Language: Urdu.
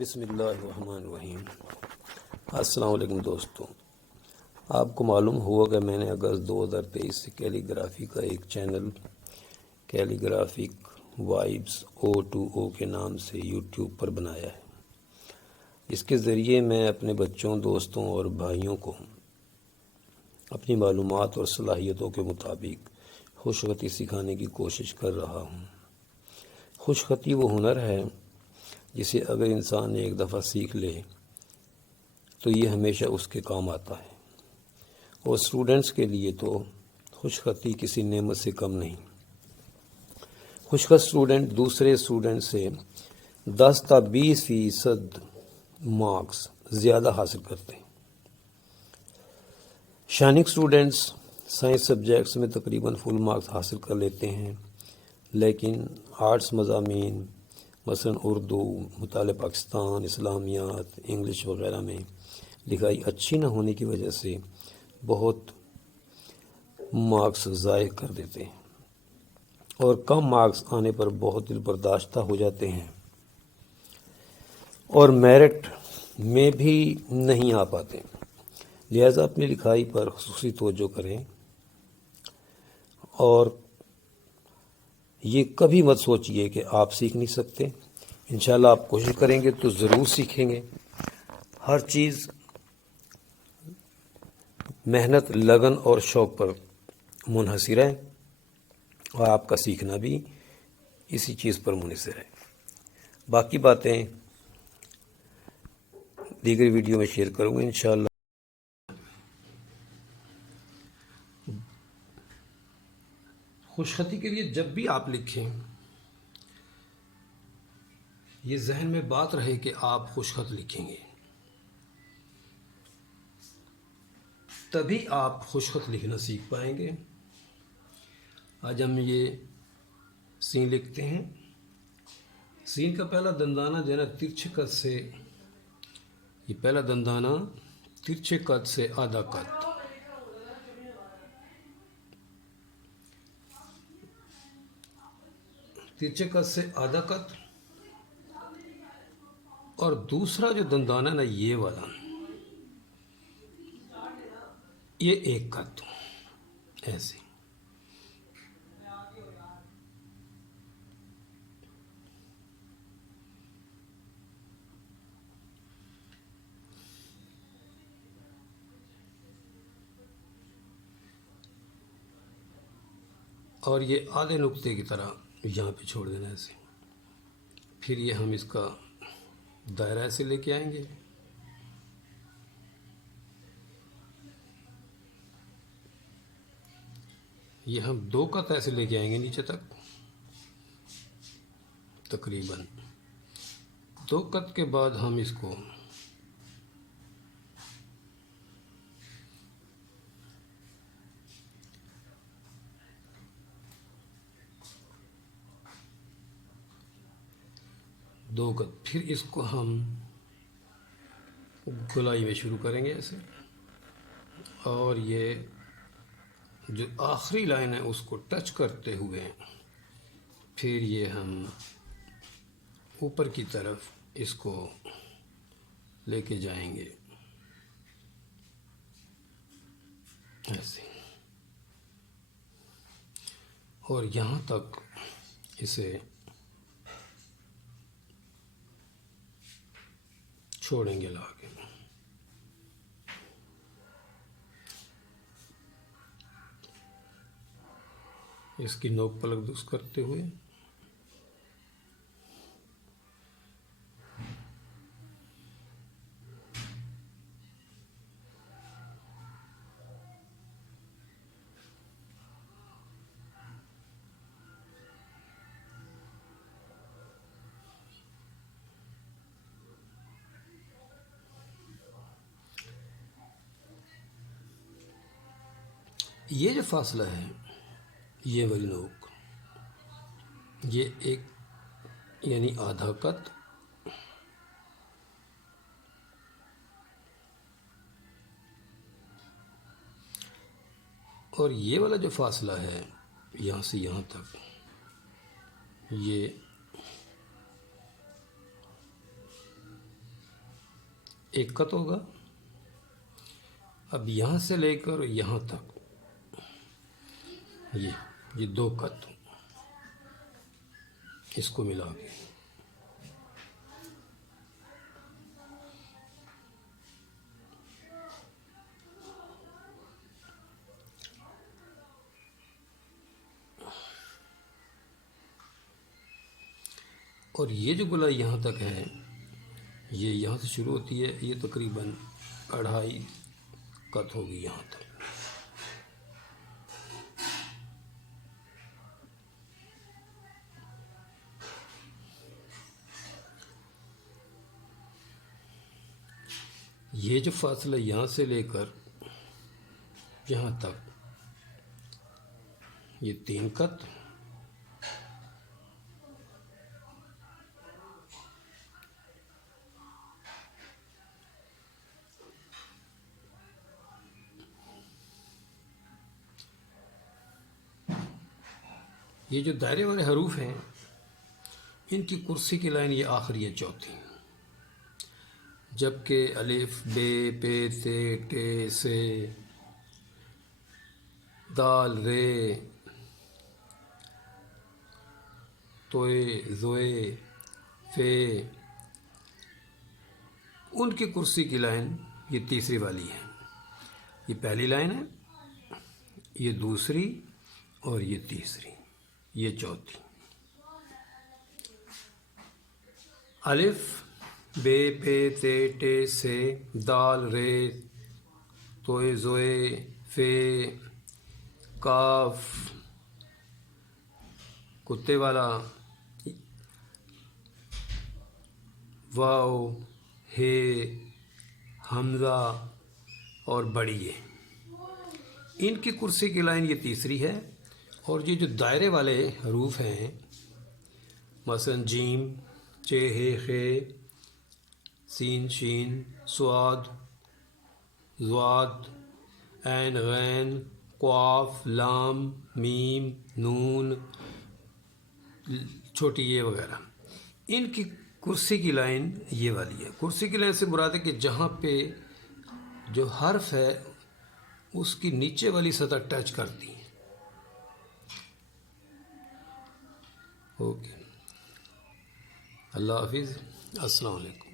بسم اللہ الرحمن الرحیم۔ السلام علیکم دوستوں، آپ کو معلوم ہوا کہ میں نے اگست 2023 سے کیلی گرافی کا ایک چینل کیلی گرافک وائبس O2O کے نام سے یوٹیوب پر بنایا ہے۔ اس کے ذریعے میں اپنے بچوں، دوستوں اور بھائیوں کو اپنی معلومات اور صلاحیتوں کے مطابق خوش خطی سکھانے کی کوشش کر رہا ہوں۔ خوش خطی وہ ہنر ہے جسے اگر انسان ایک دفعہ سیکھ لے تو یہ ہمیشہ اس کے کام آتا ہے، اور اسٹوڈنٹس کے لیے تو خوش خطی کسی نعمت سے کم نہیں۔ خوش خط اسٹوڈنٹ دوسرے اسٹوڈنٹ سے 10 تا 20% مارکس زیادہ حاصل کرتے ہیں۔ شائننگ اسٹوڈنٹس سائنس سبجیکٹس میں تقریباً فل مارکس حاصل کر لیتے ہیں، لیکن آرٹس مضامین مثلاً اردو، مطالعہ پاکستان، اسلامیات، انگلش وغیرہ میں لکھائی اچھی نہ ہونے کی وجہ سے بہت مارکس ضائع کر دیتے ہیں، اور کم مارکس آنے پر بہت دل برداشتہ ہو جاتے ہیں اور میرٹ میں بھی نہیں آ پاتے۔ لہذا اپنی لکھائی پر خصوصی توجہ کریں، اور یہ کبھی مت سوچئے کہ آپ سیکھ نہیں سکتے۔ انشاءاللہ آپ کوشش کریں گے تو ضرور سیکھیں گے۔ ہر چیز محنت، لگن اور شوق پر منحصر ہے، اور آپ کا سیکھنا بھی اسی چیز پر منحصر ہے۔ باقی باتیں دیگر ویڈیو میں شیئر کروں گا انشاءاللہ۔ خوش خطی کے لیے جب بھی آپ لکھیں، یہ ذہن میں بات رہے کہ آپ خوش خط لکھیں گے، تبھی آپ خوش خط لکھنا سیکھ پائیں گے۔ آج ہم یہ سین لکھتے ہیں۔ سین کا پہلا دندانہ جو ہے نا ترچھے قد سے، یہ پہلا دندانہ ترچھے قد سے آدھا قد، ترچھے قد سے آدھا قد، اور دوسرا جو دندانہ نا یہ والا، یہ ایک قد، ایسے۔ اور یہ آدھے نقطے کی طرح یہاں پہ چھوڑ دینا ایسے۔ پھر یہ ہم اس کا دائرہ ایسے لے کے آئیں گے، یہ ہم 2 قط ایسے لے کے آئیں گے نیچے تک، تقریباً 2 قط کے بعد ہم اس کو دو قط، پھر اس کو ہم گولائی میں شروع کریں گے ایسے، اور یہ جو آخری لائن ہے اس کو ٹچ کرتے ہوئے پھر یہ ہم اوپر کی طرف اس کو لے کے جائیں گے ایسے، اور یہاں تک اسے چھوڑیں گے لا کے۔ اس کی نوک پلک درست کرتے ہوئے یہ جو فاصلہ ہے، یہ والی نوک، یہ ایک یعنی آدھا قط، اور یہ والا جو فاصلہ ہے یہاں سے یہاں تک، یہ ایک خط ہوگا. اب یہاں سے لے کر یہاں تک یہ دو خط اس کو ملا کے اور یہ جو گولائی یہاں تک ہے یہ یہاں سے شروع ہوتی ہے، یہ تقریباً 2.5 قط ہوگی یہاں تک. یہ جو فاصلہ یہاں سے لے کر یہاں تک یہ 3 قط. یہ جو دائرے والے حروف ہیں ان کی کرسی کی لائن یہ آخری ہے، چوتھی. جبکہ الف، بے، پے، تے، ٹے، سے، دال، رے، توئے، زوئے، فے، ان کی کرسی کی لائن یہ تیسری والی ہے. یہ پہلی لائن ہے، یہ دوسری، اور یہ تیسری، یہ چوتھی. الف، بے، پے، تے، ٹے، سے، دال، رے، توئے، زوئے، فے، کاف، کتے والا، واو، ہے، حمزہ اور بڑی ہے. ان کی کرسی کی لائن یہ تیسری ہے. اور یہ جو دائرے والے حروف ہیں مثلا جیم، چے، ہے، خے، سین، شین، صاد، ضاد، عین، غین، قاف، لام، میم، نون، چھوٹی یہ وغیرہ، ان کی کرسی کی لائن یہ والی ہے. کرسی کی لائن سے مراد ہے کہ جہاں پہ جو حرف ہے اس کی نیچے والی سطح ٹچ کرتی ہے. اوکے، اللہ حافظ، السلام علیکم.